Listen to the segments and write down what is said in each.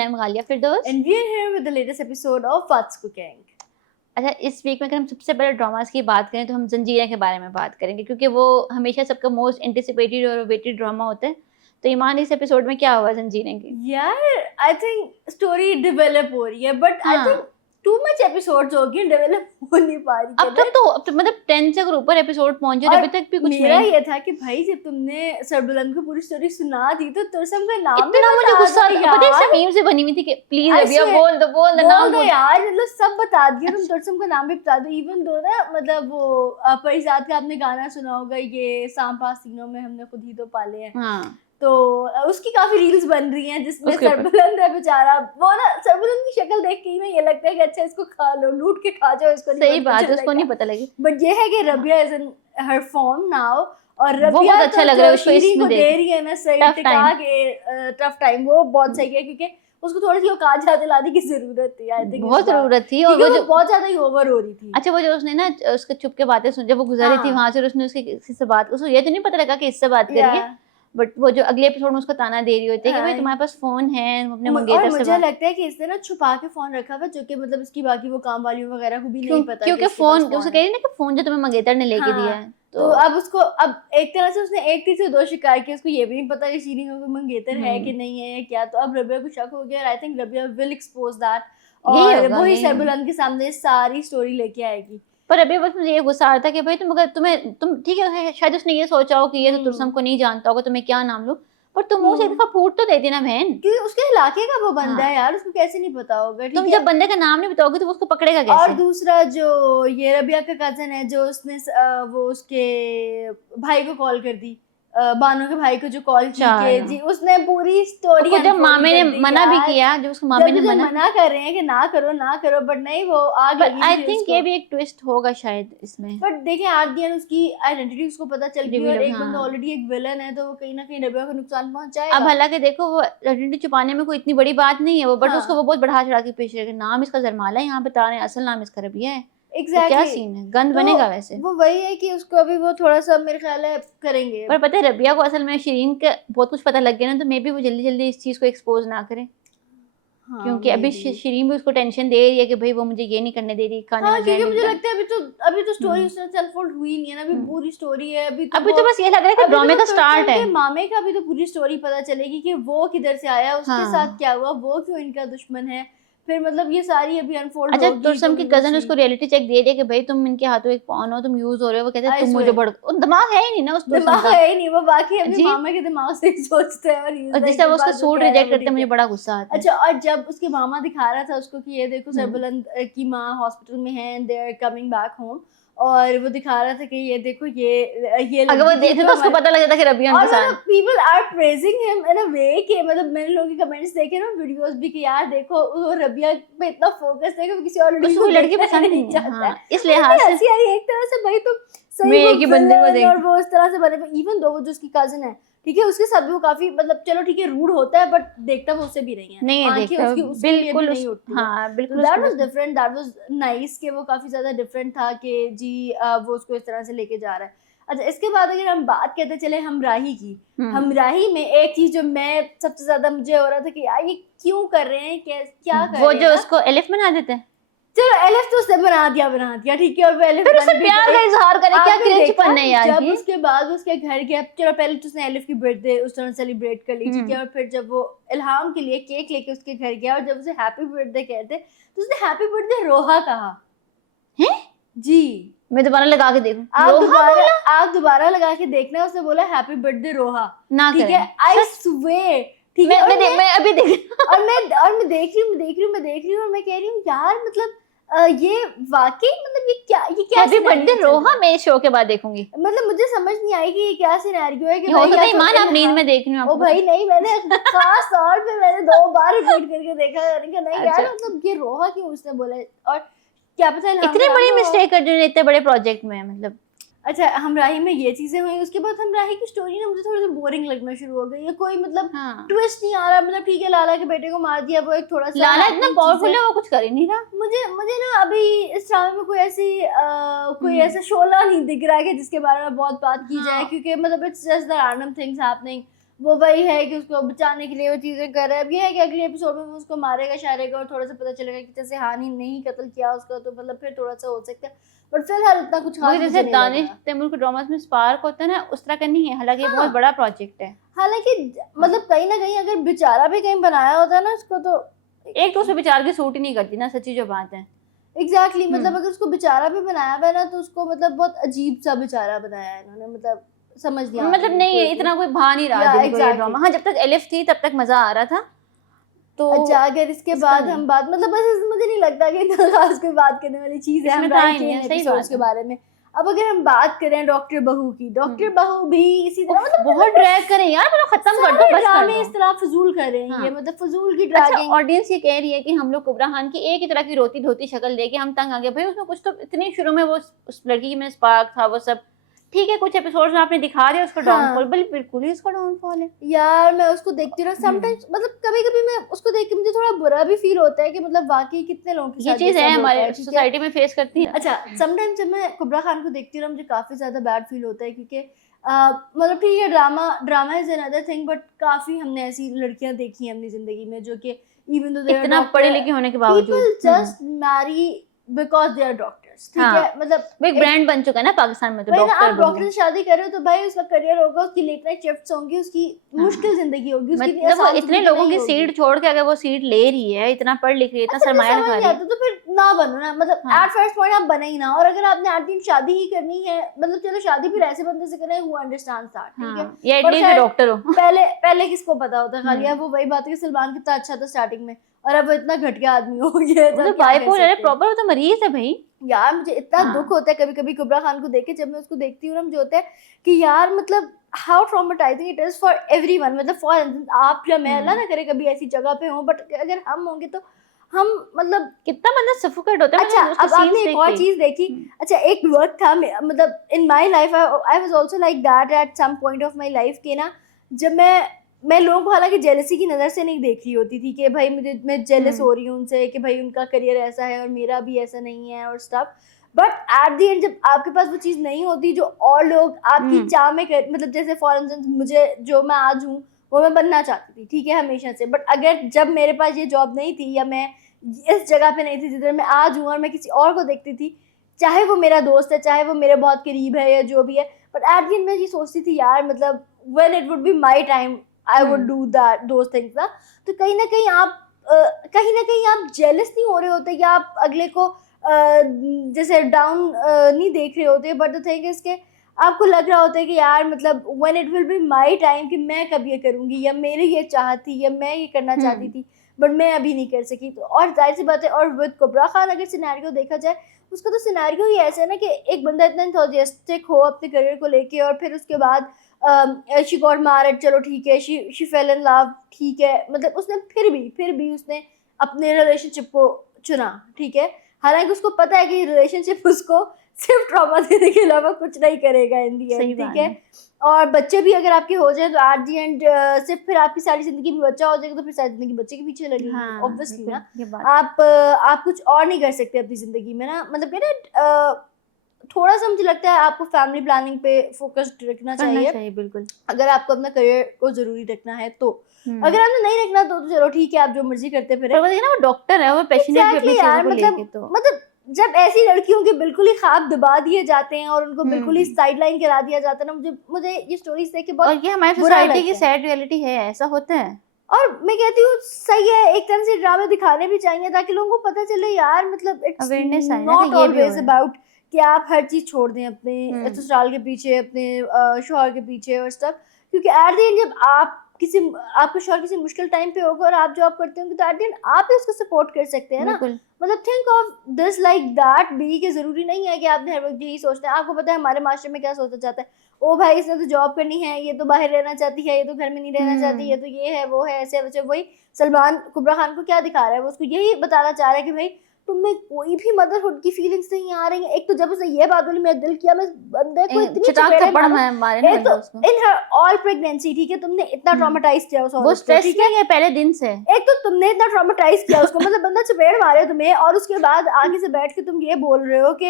And I am Ghalia Firdaus And we are here with the latest episode of What's Cooking. अच्छा, इस week में अगर हम सबसे पहले ड्रामास की बात करें तो हम जंजीरें के बारे में बात करेंगे, क्योंकि वो हमेशा सबका मोस्ट एंटिसिपेटेड और वेटेड ड्रामा होता है। तो ईमान, इस एपिसोड में क्या हुआ जंजीरें की? यार I think story develop हो रही है, but I हाँ। think too much episodes हो गए, develop हो नहीं पा रही है। अब तो मतलब 10 से अगर ऊपर एपिसोड पहुंचे और अभी तक भी कुछ मेरा नहीं। ये था कि भाई जब तुमने सरबुलंद को पूरी स्टोरी सुना दी तो तुरसम का नाम भी इतना मुझे बता गुस्सा दो पता है, यार। सब मीम से बनी हुई थी कि प्लीज I अभी अब swear, बोल दो नाम बोल दो बोल। यार, मतलब सब बता दिया, तुम तुरसम का नाम भी बता दो। इवन दो ना, मतलब वो परिजात का आपने गाना सुना होगा, ये सांप आस्तीनों में हमने खुद ही तो पाले हैं। हाँ, तो उसकी काफी रील्स बन रही हैं जिसमें उसके ऊपर। सरबुलंद है बेचारा, वो ना सरबुलंद की शक्ल देख के ही ना ये लगता है कि अच्छा इसको खा लो, लूट के खा जाओ इसको। सही बात है, उसको नहीं पता लगी। बट ये है कि Rabia is in her form now, और वो रबिया बहुत अच्छा लग रहा है उसको शीरी इसमें को देख। दे रही है ना सही Tough टिका time। के टफ टाइम, वो बहुत सही है, क्योंकि उसको थोड़ी सी औकात याद दिलाने की जरूरत थी। आई थिंक बहुत जरूरत थी। और वो वो जो बहुत ज्यादा ही ओवर हो रही थी। अच्छा, वो जो उसने ना उसके चुप के बातें सुन, जब वो गुजरी थी हाँ। वहां से और उसने उसके किसी से बात, उसको ये तो नहीं पता लगा कि इससे बात करी है, Yeah. बट वो जो अगले एपिसोड में उसको ताना दे रही होती है कि भाई हाँ। तुम्हारे पास फोन है, तुम अपने और मंगेतर से मुझे बात। लगता है कि इसने ना छुपा के फोन रखा हुआ, जो कि मतलब इसकी बाकी वो काम वालियों वगैरह को भी क्यों? नहीं पता क्योंकि कि इसके फोन पास उसे है। कह रही ना कि फोन जो तुम्हें मंगेतर ने लेके हाँ, दिया है, तो अब उसको, अब एक तरह से उसने एक तीर से दो शिकार किए, उसको ये भी नहीं पता कि शीरी को मंगेतर है कि नहीं है या क्या। तो अब रबिया को शक हो गया, I think Rabia will expose that, यही और होगा, वो ही यही होगा। सरबुलंद के सामने सारी स्टोरी लेके आएगी। पर अभी बस मुझे ये गुस्सा आ रहा था कि भाई तुम ठीक है, शायद उसने ये सोचा हो कि ये तो तुरसम को नहीं जानता होगा, तुम्हें क्या नाम लूं, पर तुम मुंह से एक दफा फूट तो देती ना बहन। क्योंकि उसके इलाके का वो बंदा हाँ। है यार, उसको कैसे नहीं पता होगा। ठीक तुम है, जब बंदे का नाम नहीं बताओगे तो वो उसको पकड़ेगा और कैसे? दूसरा जो ये रबिया का कजन है, जो उसने वो उसके भाई को कॉल कर दी, बानो के भाई को जो कॉल की कि जी, उसने पूरी स्टोरी उसको जब मामे ने मना भी किया, जब उसको मामे ने मना कर रहे हैं कि ना करो, बट नहीं, वो आग पर लगी आई थी थिंक उसको। ये भी एक ट्विस्ट होगा शायद इसमें। बट देखिए आर दी एंड उसकी आइडेंटिटी उसको पता चल गई, और Reveal, एक हाँ। बंदा ऑलरेडी एक विलन है, तो वो कहीं ना कहीं रबिया को नुकसान अब पहुंचाएगा। हालांकि देखो, वो आइडेंटिटी छुपाने में कोई इतनी बड़ी बात नहीं है वो, बट हाँ। उसको वो बहुत बढ़ा चढ़ा के पेश करेगा। नाम इसका जरमाला है, यहाँ बता रहे हैं असल नाम इसका रबिया है। तो क्या एग्जैक्टली, सीन है, गंद बनेगा वैसे। वो वही है कि उसको अभी वो थोड़ा सा मेरे ख्याल है करेंगे। पर पता है, रबिया को असल में शिरीन का बहुत कुछ पता लग गया ना, तो मे बी वो जल्दी जल्दी इस चीज को एक्सपोज ना करे। हाँ, क्योंकि अभी शिरीन भी उसको टेंशन दे रही है कि भाई वो मुझे ये नहीं करने दे रही, खाने हाँ, में क्योंकि गैंड मुझे नहीं लगता है अभी तो स्टोरी उसने अनफोल्ड हुई नहीं है ना, अभी पूरी स्टोरी है। अभी तो बस ये लग रहा है कि ड्रामे का स्टार्ट है। मामे का भी तो पूरी स्टोरी पता चलेगी कि वो किधर से आया, उसके हाँ। साथ क्या हुआ, वो क्यों इनका दुश्मन है, फिर मतलब ये सारी अभी अनफोल्ड अच्छा, होगी। तुरसम की तो कजन उसको रियलिटी चेक दे रही है कि भाई तुम इनके हाथों एक पॉन हो, तुम यूज हो रहे हो। वो कहते हैं I तुम मुझे swear। बड़ दिमाग है ही नहीं ना उस तुरसम दिमाग का। है ही नहीं, वो बाकी अपने जी। मामा के दिमाग से ही सोचते हैं, और जिस तरह वो उसका सूट रिजेक्ट करते हैं, मुझे बड़ा गुस्सा आता है। अच्छा, और जब उसके मामा दिखा रहा था उसको कि ये देखो सरबुलंद की माँ हॉस्पिटल में है, they are coming back home, और वो दिखा रहा था कि ये देखो ये अगर वो देखते तो उसको पता लग जाता कि रबिया उनके साथ। People are praising him in a way कि मतलब मैंने लोगों के कमेंट्स देखे ना, वीडियोस भी, कि यार देखो वो रबिया पे इतना फोकस है कि किसी और उसको लड़की पसंद नहीं है, हाँ, इस लिहाज से हंसी आई एक तरह से। भाई तो सही मैं वो एक ही बंदे को villain और देख, वो इस तरह से बने, इवन दो वो जो उसकी कजिन है, ठीक है, उसके साथ भी वो काफी मतलब चलो ठीक है रूड होता है, बट देखता वो उससे भी नहीं है, नहीं है आंखें देखता उसके लिए भी बिल्कुल नहीं उठती है। हाँ बिल्कुल that was different, that was nice कि वो काफी ज्यादा डिफरेंट था कि जी वो उसको इस तरह से लेके जा रहा है। अच्छा, इसके बाद अगर हम बात करते चले हमराही की, हमराही में एक चीज जो मैं सबसे ज्यादा मुझे हो रहा था कि यार ये क्यों कर रहे हैं, क्या कर वो रहे हैं जो ना? उसको एलिफ बना देते हैं। चलो एलिफ तो उसने बना दिया, ठीक है, और वो एलिफ फिर उसे बन भी प्यार गई। का इजहार करे, क्या आपने क्रिंचपन देखा है यार जब ये। उसके बाद उसके घर गया, चलो पहले तो उसने एलिफ की बर्थडे उस तरह सेलिब्रेट कर ली, ठीक है, और फिर जब वो इल्हाम के लिए केक लेके उसके घर गया और जब उसे हैप्पी बर्थडे कहते तो उसने हैप्पी बर्थडे रोहा कहा हैं? जी, मैं दोबारा लगा के देखूं। आप दोबारा लगा के देखना, उसने बोला हैप्पी बर्थडे रोहा, ना ठीक है, आई स्वेयर, ठीक है। मैं अभी देख और मैं देख रही हूँ और मैं कह रही हूँ यार मतलब ये वाकई मतलब ये क्या हैप्पी बर्थडे रोहा मैं शो के बाद देखूंगी। मतलब मुझे समझ नहीं आई कि ये क्या सिनेरियो है कि हो सकता है ईमान आप नींद में देख रही हो। ओ भाई नहीं, मैंने खास तौर पे मैंने 2 बार रिपीट करके देखा, मैंने कहा नहीं यार मतलब ये रोहा क्यों उसने बोला, और क्या पता इतनी बड़ी मिस्टेक कर दी इतने बड़े प्रोजेक्ट में, मतलब अच्छा हमराही में ये चीजें हुई। उसके बाद हमराही की स्टोरी ना मुझे थोड़ी सी बोरिंग लगना शुरू हो गई है, कोई मतलब ट्विस्ट नहीं आ रहा। मतलब ठीक है लाला के बेटे को मार दिया, वो एक थोड़ा सा लाला इतना पावरफुल है, वो कुछ कर ही नहीं रहा। मुझे ना अभी इस ड्रामे में कोई ऐसा शोला नहीं दिख रहा है कि जिसके बारे में बहुत बात की जाए, क्योंकि मतलब it's just the random things happening. वो वही है कि उसको बचाने के लिए वो चीजें कर रहा है। अब ये है कि अगले एपिसोड में वो उसको मारेगा शारेगा और थोड़ा सा पता चलेगा कि जैसे हानि नहीं कत्ल किया उसका, तो मतलब फिर थोड़ा सा हो सकता है, बट फिलहाल इतना कुछ खास मगर मुझे जैसे नहीं दानिश लगा। तैमूर के ड्रामास में स्पार्क होता है ना, उस तरह का नहीं है, हालांकि ये हाँ। बहुत बड़ा प्रोजेक्ट है। हालांकि मतलब कहीं ना कहीं अगर बेचारा भी कहीं बनाया होता है ना उसको, तो एक तो उसे बेचारे की सूट ही नहीं करती ना, सच्ची जो बात है। एग्जैक्टली मतलब अगर उसको बेचारा भी बनाया हुआ है ना, तो उसको मतलब बहुत अजीब सा बेचारा बनाया है इन्होंने, मतलब समझ नहीं आ मतलब नहीं है इतना कोई भा नहीं रहा दिल को ये ड्रामा। हाँ, जब तक एलिफ थी तब तक मजा आ रहा था। तो अच्छा, अगर इसके बाद हम बात मतलब बस मुझे नहीं लगता कि इतना खास कोई बात करने वाली चीज है इसमें हम तो आई नहीं है, सही एपिसोड्स बात के है। बारे में। अब अगर हम बात करें डॉक्टर बहू की, डॉक्टर बहू भी इसी तरह मतलब बहुत ड्रैग करें यार, मतलब खत्म कर दो, बस कर ड्रामे दो। इस तरह फजूल कर रहे हैं हाँ। ये, मतलब फजूल की अच्छा, ड्रैगिंग। ऑडियंस ये कह रही है कि हम लोग कुबरा खान की एक ही तरह की रोती धोती शक्ल देके हम तंग आ गए। भाई उसमें कुछ तो इतनी शुरू में वो उस लड़की में स्पार्क था, वो सब ठीक है, कुछ एपिसोड्स में आपने दिखा दिया उसका डाउनफॉल, बिल्कुल ही उसका डाउनफॉल है यार मैं उसको देखती हूँ समटाइम्स, मतलब कभी कभी मैं उसको देख के मुझे थोड़ा बुरा भी फील होता है कि मतलब वाकई कितने लोगों के ये साथ चीज सब है होता हमारे ठीक है? सोसाइटी में फेस करती है। अच्छा, समटाइम्स जब मैं कुबरा खान को देखती हूँ ना, मुझे काफी ज्यादा बैड फील होता है, क्योंकि मतलब ठीक है, drama drama is another thing, but काफी हमने ऐसी लड़कियां देखी हैं अपनी जिंदगी में जो कि इवन दो इतना पढ़े लिखे होने के बावजूद people just marry because they are doctors, ठीक हाँ। है, मतलब वो एक ब्रांड बन चुका है ना पाकिस्तान में, तो भाई ना डॉक्टर आप डॉक्टर से शादी कर रहे हो तो भाई उसका करियर होगा, उसकी लेट नाइट शिफ्ट्स होंगी, उसकी मुश्किल जिंदगी होगी, उसकी मतलब वो आसान इतने जिंदगी लोगों नहीं की होगी। सीट छोड़ के अगर वो सीट ले रही है, इतना पढ़ लिख रही है, इतना अच्छा, मुझे सरमाया समझ लगा नहीं रही है। आता तो फिर ना बनो ना, मतलब हाँ। एट फर्स्ट पॉइंट आप बने ही ना, और अगर आपने आठ दिन शादी ही करनी है, मतलब चलो शादी फिर ऐसे बंदे से करें हु अंडरस्टैंड्स दैट, ठीक है, हाँ, या पर एटलीस्ट खैर डॉक्टर हो। पहले पहले किसको पता होता खाली। हम्म। अब वो वही बात है कि सलमान कितना अच्छा था स्टार्टिंग में, और अब वो इतना घटिया आदमी हो गया है, वो तो तो क्या कह बाइपोलर है सकते हैं। प्रॉपर, वो तो मरीज है भाई। यार मुझे इतना हाँ। दुख होता है कभी कभी कुबरा खान को देख के, जब मैं उसको देखती हूँ ना, मुझे होता है कि यार मतलब how traumatising it is for everyone, मतलब फॉर आप या मैं, अल्लाह ना करे कभी ऐसी जगह पे हो, बट अगर हम होंगे तो हम मतलब कितना बंदा सफोकेट होता है। अच्छा, मतलब उसके अब आपने scenes एक और देख के। चीज देखी। अच्छा, एक वक्त था मतलब in my life I was also like that at some point of my life के ना, जब मैं लोगों को हालांकि जेलसी की नज़र से नहीं देख रही होती थी कि भाई मैं जेलस हो रही हूँ उनसे कि भाई उनका करियर ऐसा है और मेरा भी ऐसा नहीं है और stuff, but at the end जब आपके पास वो चीज़ नहीं होती जो और लोग आपकी चाह में कर, मतलब जैसे फॉर इंस्टेंस मुझे जो मैं आज हूँ वो मैं बनना चाहती थी, ठीक है, हमेशा से, बट अगर जब मेरे पास ये जॉब नहीं थी या मैं इस जगह पे नहीं थी जिधर मैं आज हूँ और मैं किसी और को देखती थी, चाहे वो मेरा दोस्त है, चाहे वो मेरे बहुत करीब है या जो भी है, बट एट द एंड मैं ये सोचती थी यार मतलब when it would be my time I would do that those things ना। तो कहीं ना कहीं आप जेलस नहीं हो रहे होते या आप अगले को जैसे डाउन नहीं देख रहे होते, बट द थिंग इज के आपको लग रहा होता है कि यार मतलब when it will be my time कि मैं कब ये करूंगी या मेरी ये चाहत थी या मैं ये करना चाहती थी, बट मैं अभी नहीं कर सकी। तो और जाहिर सी बात है, और विद कुबरा खान अगर सिनेरियो देखा जाए, उसका तो सिनेरियो ही ऐसा है ना कि एक बंदा इतना एंथुसियास्टिक हो अपने करियर को लेके और फिर उसके बाद शी गॉट मैरिड, चलो ठीक है, शी फेल इन लव, ठीक है, मतलब उसने फिर भी उसने अपने रिलेशनशिप को चुना, ठीक है, हालांकि उसको पता है कि रिलेशनशिप उसको सिर्फ ट्रॉमा देने के अलावा कुछ नहीं करेगा इन दी एंड, ठीक है, और बच्चे भी अगर आपके हो जाए तो एट दी एंड सिर्फ फिर आपकी सारी जिंदगी में बच्चा हो जाएगा तो फिर सारी जिंदगी बच्चे के पीछे लगेगी, ऑब्वियसली ना। आप कुछ और नहीं कर सकते अपनी जिंदगी में ना, मतलब ना थोड़ा सा मुझे लगता है आपको फैमिली प्लानिंग पे फोकस्ड रखना चाहिए बिल्कुल, अगर आपको अपना करियर को जरूरी रखना है तो। अगर आपने नहीं रखना तो चलो ठीक है, आप जो मर्जी करते फिर ना, वो डॉक्टर है, वो पैशनेट भी अपनी चीजों को लेके, तो मतलब जब ऐसी लड़कियों के बिल्कुल ही ख्वाब दबा दिए जाते हैं और उनको बिल्कुल ही साइडलाइन करा दिया जाता है ना, मुझे ये स्टोरीज देख के बहुत, और ये हमारी सोसाइटी की सैड रियलिटी है, ऐसा होता है। और मैं कहती हूँ सही है, एक तरह से ड्रामे दिखाने भी चाहिए ताकि लोगों को पता चले यार मतलब इट्स नॉट ऑलवेज अबाउट कि आप हर चीज छोड़ दें अपने ससुराल के पीछे, अपने शौहर के पीछे और सब, क्योंकि एट द एंड जब आपका शौहर किसी मुश्किल टाइम पे होगा और आप जॉब करते होंगे तो एट द एंड आप ही उसको सपोर्ट कर सकते हैं ना, मतलब think of this like that भी, कि जरूरी नहीं है कि आपने हर वक्त यही सोचना है। आपको पता है हमारे मास्टर में क्या सोचा जाता है, ओ भाई इसने तो जॉब करनी है, ये तो बाहर रहना चाहती है, ये तो घर में नहीं रहना चाहती, ये तो ये है वो है ऐसे वैसे। वही सलमान कुबरा खान को क्या दिखा रहा है, वो उसको यही बताना चाह रहा है कि भाई तुम्हें कोई भी मदरहुड की फीलिंग्स नहीं आ रही है। एक तो जब उसने ये बात बोली मेरा दिल किया, मैं बंदे को इतनी चपेड़े मारे, एक तो इन हर ऑल प्रेगनेंसी, ठीक है, तुमने इतना ट्रॉमेटाइज किया उस औरत को, ठीक है, पहले दिन से एक तो तुमने इतना ट्रॉमेटाइज किया उसको, मतलब बंदा चपेड़ मारे तुम्हें, और उसके बाद आगे से बैठ के तुम ये बोल रहे हो कि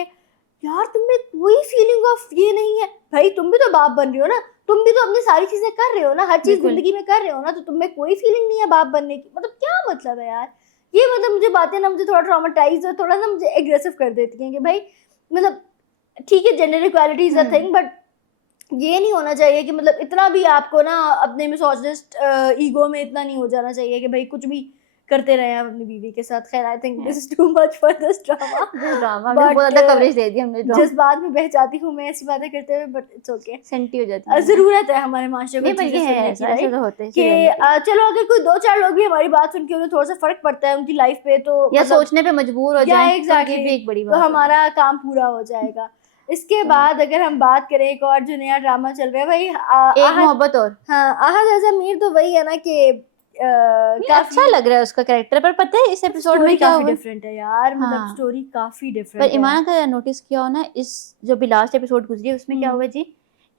यार तुम्हें कोई फीलिंग ऑफ ये नहीं है। भाई तुम भी तो बाप बन रही हो ना, तुम भी तो अपनी सारी चीजें कर रहे हो ना, हर चीज बिल्कुल। जिंदगी में कर रहे हो ना, तो तुम्हें कोई फीलिंग नहीं है बाप बनने की, मतलब क्या मतलब है यार। ये मतलब मुझे बातें ना मुझे थोड़ा ट्रॉमेटाइज और थोड़ा ना मुझे एग्रेसिव कर देती हैं कि भाई मतलब ठीक है gender equality is a thing, but ये नहीं होना चाहिए कि मतलब इतना भी आपको ना अपने मिसोजिनिस्ट ईगो में इतना नहीं हो जाना चाहिए कि भाई कुछ भी करते रहे आप अपनी बीवी के साथ। खैर I think this is too much for this drama, drama But, बहुत ज्यादा कवरेज दे दी हमने ड्रामा, जज्बात में बह जाती हूँ मैं ऐसी बातें करते हुए, बट इट्स ओके। सेंटी हो जाती है। जरूरत है हमारे माशरे नहीं को पर ये चीजें है, सुनने ऐसा की, ऐसा राइट, तो होता है कि reality। चलो अगर कोई 2-4 लोग भी हमारी बात सुन के उन्हें थोड़ा सा फर्क पड़ता है उनकी लाइफ पे, तो या मतलब सोचने पे मजबूर हो या जाए तो ये एग्जैक्टली भी एक बड़ी तो बात होती है। हमारा काम पूरा हो जाएगा। इसके तो बाद अगर हम बात करें एक और जो नया ड्रामा चल रहा है भाई एक आहद, मोहब्बत और, हाँ आहद रज़ा मीर, तो वही है ना कि नहीं अच्छा लग रहा है उसका कैरेक्टर, पर पता है इस एपिसोड में क्या काफी हुआ। डिफरेंट है यार, मतलब हाँ स्टोरी काफी पर डिफरेंट है। ईमान का नोटिस किया हो ना, इस जो भी लास्ट एपिसोड गुजरी है उसमें क्या हम्म। हुआ जी,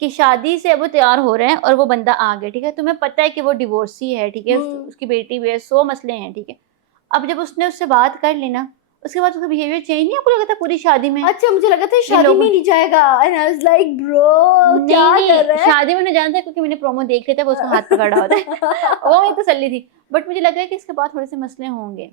कि शादी से वो तैयार हो रहे हैं और वो बंदा आ गया, ठीक है, तुम्हें पता है कि वो डिवोर्सी है, ठीक है, उसकी बेटी भी है, 100 मसले हैं, ठीक है। अब जब उसने उससे बात कर ली ना, उसके बाद उसका बिहेवियर चेंज नहीं आपको लगा था पूरी शादी में। अच्छा मुझे लगा था इन शादी लोगों में नहीं जाएगा, and I was like bro क्या नहीं कर रहा नहीं है। शादी में उन्हें जानता है क्योंकि मैंने प्रोमो देख लिया था, वो उसका हाथ पकड़ा होता है वो मेरी तसल्ली थी। बट मुझे लग रहा है कि इसके बाद थोड़े से मसले होंगे,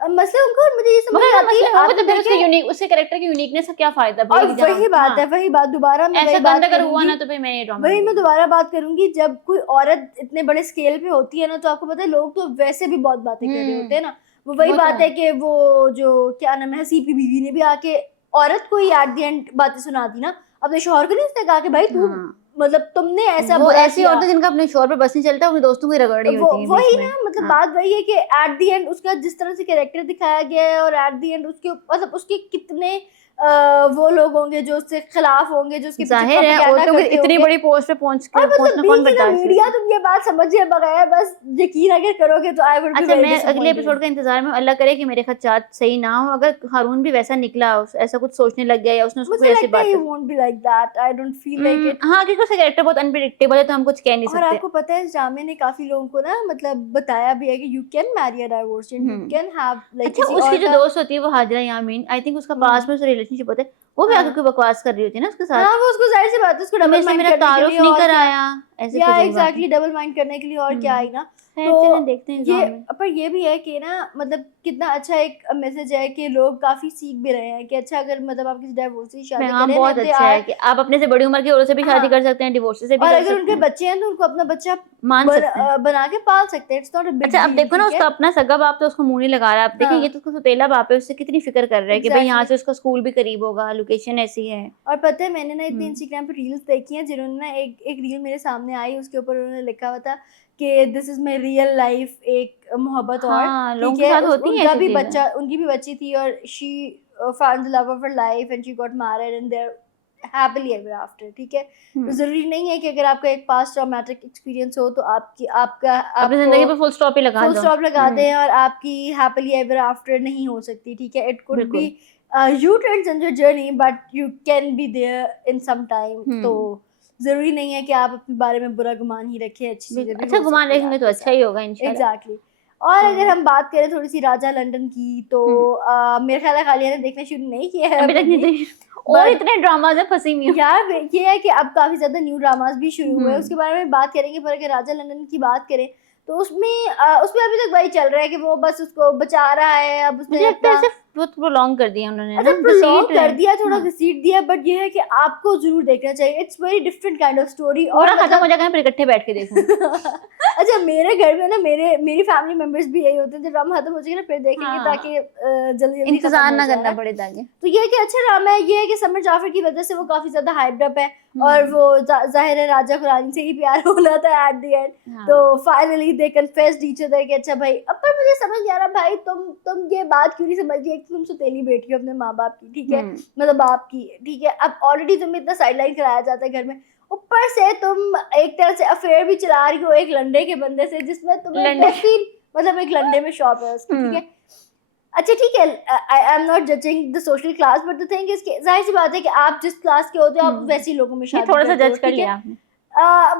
मसले उनको, और मुझे ये समझ मगर नहीं अगर आती मसले होंगे आपने तो फिर उसके देखे, यूनिक, उसके कैरेक्टर की यूनिकनेस का क्या फायदा और भाई, जहाँ वही बात हाँ, है, वही बात दोबारा मैं ऐसा वही बात गंद अगर हुआ करूंगी, ना तो फिर मैं ये ड्रामा वही नहीं मैं देखूंगी। दोबारा बात करूंगी, जब कोई औरत इतने बड़े स्केल पे होती है ना, तो आपको पता है लोग तो वैसे भी बहुत बातें कर रहे होते हैं ना। वो वही वो तो बात है कि वो जो क्या नाम है हसीब की बीवी ने भी आके औरत को ही एट द एंड बातें सुना दी ना, अपने शौहर को नहीं उसने कहा कि भाई तू हाँ मतलब तुमने ऐसा वो बुरा ऐसी किया। औरतें जिनका अपने शोर पे बस नहीं चलता, अपने दोस्तों की रगड़ रही वो होती है बीच वही में। ना मतलब हाँ बात वही है कि एट द एंड उसका जिस तरह से कैरेक्टर दिखाया गया है, और एट द एंड उसके मतलब उसके कितने वो लोग होंगे जो उसके खिलाफ होंगे, जो उसके पीछे जाहिर है प्रोपेगेंडा औरतों की करते इतनी होंगे। बड़ी पोस्ट पे पहुंच और के मतलब पहुंचना बीइंग कौन इन अ बर्दाश्त मीडिया करता है। तुम ये बात समझे बगैर बस यकीन अगर करोगे तो आई वुड बी अच्छा वेरी मैं अगले डिसअपॉइंटेड। एपिसोड का इंतजार में, अल्लाह करे कि मेरे खदशात सही ना हो, अगर हारून भी वैसा निकला, ऐसा कुछ सोचने लग गया या उसने उसको कोई मुझे ऐसी लगता है बात he won't be like that, I don't feel like it. हाँ क्योंकि उसका कैरेक्टर बहुत अनप्रेडिक्टेबल है तो हम कुछ कह नहीं और सकते। आपको पता है जामे ने काफी लोगों को ना मतलब बताया भी है कि you can marry a divorcee, you can have like अच्छा किसी उसकी और जो का। दोस्त होती है वो हाजिरा यामीन, आई थिंक उसका पास में उसका रिलेशनशिप होता है, वो भी आगे हाँ कोई बकवास कर रही होती है ना उसके साथ, हाँ वो उसको जाहिर सी बात है उसको तुम्हें डबल इससे माइंड मेरा करने के तारुफ लिए, नहीं और क्या, कराया, ऐसे या फजूल बातें। एग्जैक्टली डबल माइंड करने के लिए, और क्या आई ना। खैर तो चलें देखते हैं ये एग्जाम में। पर ये भी है कि ना मतलब कितना अच्छा एक मैसेज है कि लोग काफी सीख भी रहे हैं कि अच्छा अगर मतलब आप किसी डाइवोर्स की शादी हाँ करें बहुत दे अच्छा आर, है कि आप अपने से बड़ी उम्र की औरत से भी शादी हाँ कर सकते हैं, डिवोर्स से भी और कर अगर सकते उनके हैं, बच्चे हैं तो उनको अपना बच्चा मान सकते हैं। बना के पाल सकते हैं, इट्स नॉट अ बिग अच्छा अब डील, देखो ना ठीक उसका है। अपना सगा बाप तो उसको मुंह नहीं लगा रहा, आप देखें ये हाँ तो उसका सौतेला बाप है, उससे कितनी फिक्र कर रहा है कि भाई यहाँ एग्जैक्टली से उसका स्कूल भी करीब होगा, लोकेशन ऐसी है। और पता है मैंने ना इतनी हम्म इंस्टाग्राम पे रील्स देखी हैं जिन्होंने ना एक रील मेरे सामने आई, उसके ऊपर उन्होंने लिखा हुआ था कि this is my real life एक मोहब्बत, और हाँ लोगों ठीक के है साथ होती हैं उनका ऐसी भी चीजें। बच्चा, उनकी भी बच्ची थी, और she found the love of her life and she got married and there happily ever after, ठीक है। तो जरूरी नहीं है कि अगर आपका एक पास्ट ट्रॉमेटिक एक्सपीरियंस हो तो आपकी आपका अपनी आपको जिंदगी पे फुल स्टॉप ही लगा फुल दो। स्टॉप लगा दें और आपकी हैप्पीली एवर आफ्टर नहीं हो सकती, ठीक है। इट कुड बी बिल्कुल। You turns in your journey but you can be there in some time. तो जरूरी नहीं है कि आप अपने बारे में बुरा गुमान ही रखें, अच्छी चीजें भी अच्छा हो घुमा सकती है लेंगे तो आपके अच्छा साथ। ही होगा इंशाल्लाह। एग्जैक्टली और तो अगर हम बात करें थोड़ी सी राजा लंदन की, तो मेरे ख्याल है खालिया ने देखना शुरू नहीं किया है अभी तक नहीं भी, देखी और but इतने ड्रामाज है, फंसी हुई हूँ। यार ये है कि अब काफी ज्यादा न्यू ड्रामास भी शुरू हुए हैं, उसके हम्म बारे में बात करेंगे। पर अगर राजा लंदन की बात करें तो उसमें अभी तक वही चल रहा है कि वो बस उसको बचा रहा है, अब मुझे उसने लगता है अपना सिर्फ बहुत प्रोलॉन्ग कर दिया उन्होंने अच्छा ना, प्रोलॉन्ग घसीट कर रहे दिया, थोड़ा हाँ। घसीट दिया, बट ये है कि आपको जरूर देखना चाहिए, it's very different kind of story. और पूरा खत्म मतलब हो जाएगा ना फिर इकट्ठे बैठ के देखूंगी। अच्छा मेरे घर में ना मेरी फैमिली मेंबर्स भी यही होते हैं, जब ड्रामा खत्म हो जाएगा ना फिर देखेंगे हाँ ताकि जल्दी जल्दी इंतजार खत्म ना हो जाए करना ना। पड़े ताकि। तो ये है कि अच्छा ड्रामा है, ये है कि समर जाफर की वजह से वो काफी ज्यादा हाइप्ड अप है, और वो जाहिर है राजा को रानी से ही प्यार होना था एट द एंड। हाँ। तो finally they confessed each other कि अच्छा भाई, अब पर मुझे समझ नहीं आ रहा भाई तुम ये बात क्यों नहीं समझ रही है कि तुम सौतेली बेटी हो अपने माँ बाप की, ठीक है, मतलब बाप की, ठीक है। अब ऑलरेडी तुम्हें इतना साइडलाइन कराया जाता है घर में, ऊपर से तुम एक तरह से अफेयर भी चला रही हो एक लंडे के बंदे से, जिसमें तुम्हें लंडे। बेहतरीन मतलब एक लंडे में शॉप है उसकी, ठीक है। अच्छा ठीक है, I am not judging the social class, but the thing is जाहिर सी बात है कि आप जिस क्लास के होते हो आप वैसी लोगों में ये शादी थोड़ा सा करते हो, जज कर ठीक है। लिया आपने।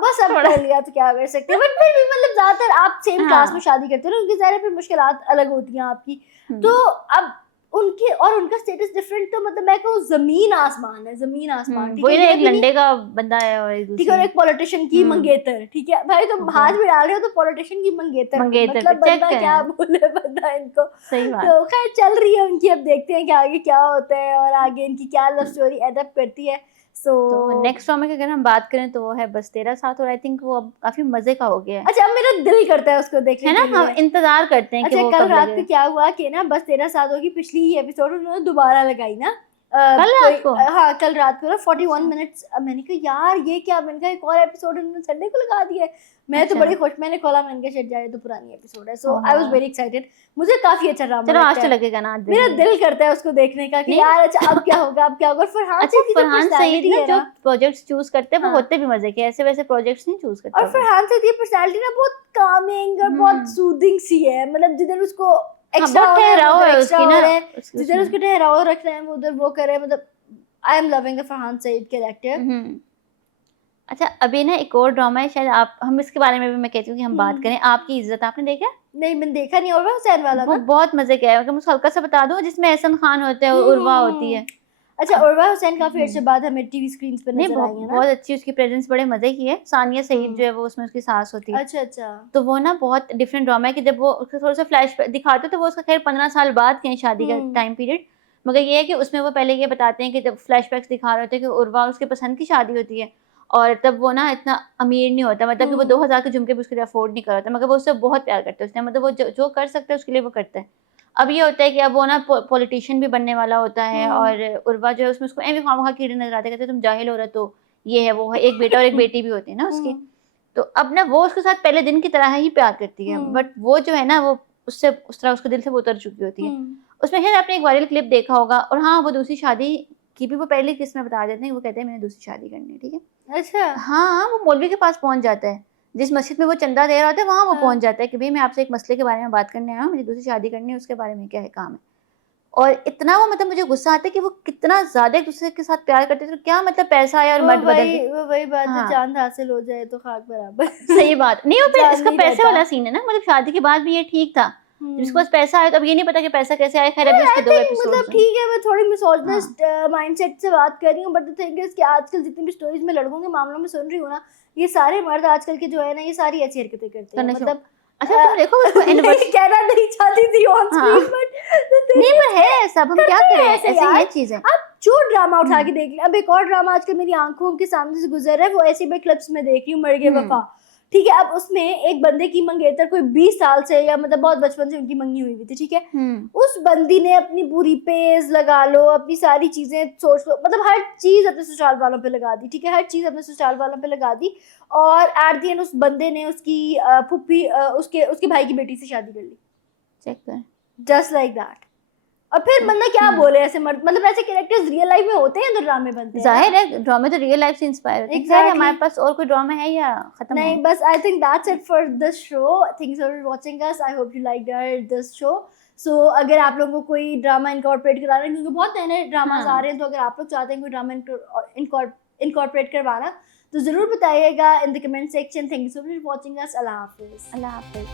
बस अब कर लिया तो क्या कर सकते हैं, बट फिर भी मतलब ज्यादातर आप सेम क्लास में हाँ शादी करते हो ना, उनकी ज़ाहिर है फिर मुश्किलात अलग होती हैं आपकी। तो अब उनके और उनका स्टेटस डिफरेंट, तो मतलब मैं कहूँ जमीन आसमान है, जमीन आसमान। ठीक वही ना, है, एक लंडे का बंदा है और एक ठीक है, दूसरी और एक पॉलिटिशियन की हम्म। मंगेतर। ठीक है भाई, तुम तो हाथ भी डाल रहे हो तो पॉलिटिशियन की मंगेतर पे, मंगेतर मतलब पे, चेक बंदा करें। क्या बोले बंदा इनको। सही बात। तो खैर चल रही है उनकी, अब देखते हैं कि आगे क्या होता है और आगे इनकी क्या लव स्टोरी एडअप करती है। सो तो नेक्स्ट ड्रामा की अगर हम बात करें तो वो है बस तेरा साथ, और आई थिंक वो अब काफी मजे का हो गया है अच्छा, अब मेरा दिल करता है उसको देखने है ना, के हम लिए। इंतजार करते हैं कि अच्छा, वो कल कब रात लगे। को क्या हुआ कि ना बस तेरा साथ होगी, पिछली ही एपिसोड उन्होंने दोबारा लगाई ना, कल कोई रात को? हाँ कल रात को ना 41 अच्छा। मिनट्स। मैंने कहा यार ये क्या, मैंने कहा एक और एपिसोड उन्होंने संडे को लगा दिया है। मैं तो अच्छा। बड़ी खुश, मैंने खोला, मैंने कहा शिट यार ये तो पुरानी एपिसोड है। सो आई वाज ओहो। वेरी एक्साइटेड, मुझे काफी अच्छा ड्रामा चलो आज लगता तो है। लगेगा ना, आज मेरा देखेंगे। दिल करता है उसको देखने का कि नहीं यार अच्छा अब क्या होगा, अब क्या होगा। और फरहान अच्छा, सईद की जो फरहान सईद पर्सनालिटी ना है जो ना, प्रोजेक्ट्स चूज करते हैं वो हाँ। होते भी मजे के, ऐसे वैसे प्रोजेक्ट्स नहीं चूज करता और वो। फरहान सईद की पर्सनालिटी ना बहुत कामिंग और बहुत सूदिंग सी है, मतलब जिधर उसको हाँ, एक्स्ट्रा बहुत होना है ठहराव उधर है एक्स्ट्रा उसकी हो ना रहा है, जिधर उसमें। उसको ठहराव रखना है वो उधर वो करे। मतलब I am loving the Farhan Saeed character. अच्छा, अभी ना एक और ड्रामा है, शायद आप, हम इसके बारे में भी मैं कहती हूँ कि हम बात करें, आपकी इज्जत, आपने देखा? नहीं मैंने देखा नहीं, और वो हुसैन वाला वो ना। बहुत मजे का है, अगर मैं उसको हल्का सा बता दूं, जिसमें एहसन खान होते हैं और उर्वा होती है। अच्छा, अब उर्वा हुसैन काफी हम्म, अर्से बाद हमें टीवी स्क्रीन पे नहीं नजर आई है ना। बहुत अच्छी उसकी प्रेजेंस, बड़े मजे की है। सानिया सईद जो है वो उसमें उसकी सास होती है। अच्छा अच्छा। तो वो ना बहुत डिफरेंट ड्रामा है कि जब वो उसका थोड़ा सा फ्लैश दिखाते तो वो उसका खैर 15 साल बाद के हैं शादी का टाइम पीरियड, मगर ये है कि उसमें वो पहले ये बताते हैं कि जब फ्लैशबैक्स दिखा रहे होते हैं कि उर्वा उसके पसंद की शादी होती है, और तब वो ना इतना अमीर नहीं होता, मतलब कि वो 2000 के झुमके भी उसके लिए अफोर्ड नहीं कर रहा था, मगर वो उससे बहुत प्यार करते हैं उसने, मतलब वो जो कर सकते हैं उसके लिए वो करता है। अब ये होता है कि अब वो ना पॉलिटिशियन भी बनने वाला होता है, और उर्वा जो है उसमें उसको एवं खामखा कीड़े नजर आते, कहते तुम जाहिल हो रहा, तो ये है वो है, एक बेटा और एक बेटी भी होती है ना उसकी। तो अब ना वो उसके साथ पहले दिन की तरह ही प्यार करती है, बट वो जो है ना वो उससे उस तरह उसके दिल से वो उतर चुकी होती है। उसमें शायद आपने एक वायरल क्लिप देखा होगा, और हाँ वो दूसरी शादी की भी वो पहले किस में बता देते हैं, वो कहते हैं मैंने दूसरी शादी करनी है, ठीक है। अच्छा हाँ, वो मौलवी के पास पहुंच जाता है, जिस मस्जिद में वो चंदा दे रहा होता है वहां वो पहुंच जाता है कि भाई मैं आपसे एक मसले के बारे में बात करने आया हूँ, मुझे दूसरी शादी करनी है, उसके बारे में क्या है काम है। और इतना वो मतलब मुझे गुस्सा आता है कि वो कितना ज्यादा एक दूसरे के साथ प्यार करते थे, तो क्या मतलब पैसा आया और मर्द बदल दे। वो वही बात है, हाँ। चांद हासिल हो जाए तो खाक बराबर। सही बात नहीं, वो फिर चांद इसका नहीं पैसे रहता। वाला सीन है ना, मतलब शादी के बाद भी ये ठीक था, जब इसके पास पैसा आया तो अब ये नहीं पता कि पैसा कैसे आया। खैर अभी आई उसके 2 थिंक एपिसोड्स मतलब हैं। ठीक है, मैं थोड़ी हाँ। मिसोजिनिस्ट माइंडसेट से बात कर रही हूँ, बट द थिंग इज कि आजकल जितनी भी स्टोरीज में लड़कों के मामलों में सुन रही हूँ ना, ये सारे मर्द आजकल के जो है ना ये सारी ऐसी हरकतें करते हैं। करने से मतलब अच्छा तुम देखो उसको मैं एनिवर्सरी कहना नहीं चाहती थी ऑन हाँ स्क्रीन, बट नहीं पर है सब, हम क्या करते हैं करें, ऐसे ऐसी है यार। चीजें। अब जो ड्रामा उठा के देख लिया, अब एक और ड्रामा आजकल मेरी आंखों के सामने से गुजर रहा है, वो ऐसे मैं क्लिप्स में देख रही हूँ, मर गए वफा। ठीक है, अब उसमें एक बंदे की मंगेतर कोई 20 साल से या मतलब बहुत बचपन से उनकी मंगनी हुई थी, ठीक है। उस बंदी ने अपनी पूरी पेज लगा लो, अपनी सारी चीजें सोच लो, मतलब हर चीज अपने ससुराल वालों पे लगा दी, ठीक है, हर चीज अपने ससुराल वालों पे लगा दी। और एट द एंड उस बंदे ने उसकी फुप्पी उसके भाई की बेटी से शादी कर ली, चेक कर। Just like that. और फिर मतलब क्या बोले, ऐसे मतलब ऐसे कैरेक्टर्स रियल लाइफ में होते हैं तो ड्रामे बनते हैं। जाहिर है ड्रामे तो रियल लाइफ से इंस्पायर होते हैं। खैर हमारे पास और कोई ड्रामा है या खत्म हो? नहीं, बस I think that's it for this show. Thanks for watching us, I hope you liked this show. So अगर आप लोगों को कोई ड्रामा इनकॉर्पोरेट कराना है, क्योंकि बहुत नए नए ड्रामाज आ रहे हैं, तो अगर आप लोग चाहते हैं कोई ड्रामा इनकॉर्पोरेट करवाना तो जरूर बताइएगा in the comment section. Thank you so much for watching us. Allah Hafiz. Allah Hafiz.